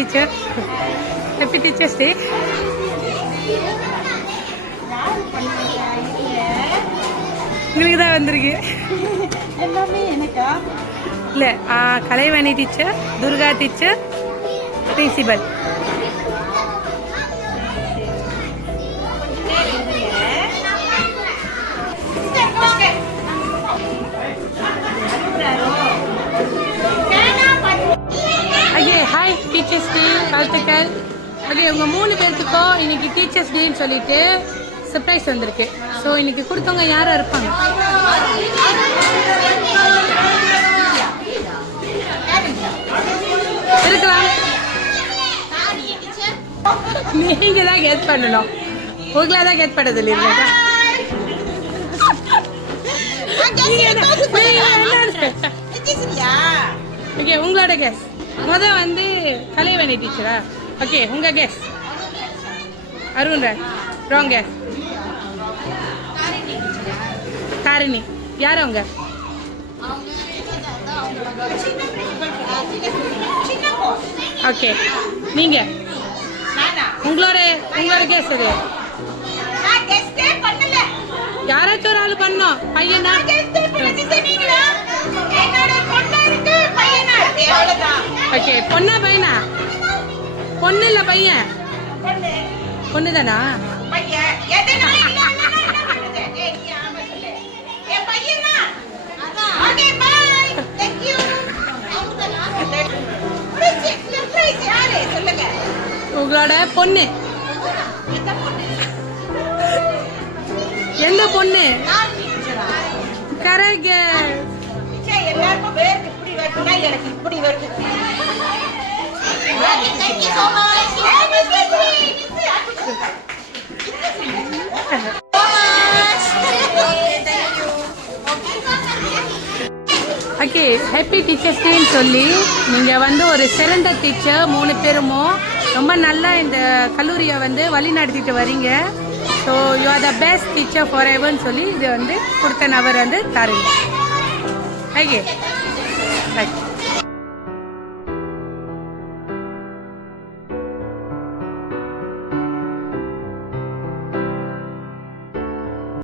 teacher. Happy Teachers Day. உங்களுக்கு தான் வந்திருக்கு எல்லாமே எனக்கா இல்லை Kalaivani teacher, Durga teacher, principal. ஐயே ஹாய் டீச்சர்ஸ் டே வாழ்த்துக்கள். ஓகே உங்கள் 3 பேர்த்துக்கும் இன்னைக்கு டீச்சர்ஸ் டேன்னு சொல்லிட்டு சர்ப்ரைஸ் வந்திருக்கு. ஸோ இன்னைக்கு கொடுத்தவங்க யாராக இருப்பாங்க? இருக்கலாம். நீங்க தான் கெஸ் பண்ணணும். உங்களா தான் கெஸ் பண்ணது இல்லைங்களா? ஓகே உங்களோட கெஸ் வந்து கலைவாணி டீச்சரா? ஓகே உங்க guess Arun wrong guess. Tharini யார் அவங்க? ஓகே நீங்க உங்களோட கெஸ் அது யாராச்சும் ஒரு ஆளு பண்ணோம். பையனா? ஓகே பொண்ணா பையனா? பொண்ணு இல்ல பையன். பொண்ணு தானா? உங்களோட பொண்ணு எந்த பொண்ணு? கரெக்ட். ஓகே ஹாப்பி டீச்சர்ஸ் டேன்னு சொல்லி நீங்கள் ஒரு சிறந்த டீச்சர் 3 பேருமோ ரொம்ப நல்லா இந்த கல்லூரியை வழி நடத்திட்டு வரீங்க. So you are the best teacher for எவர்னு சொல்லி இது கொடுத்த நபர் தாருங்க. ஓகே.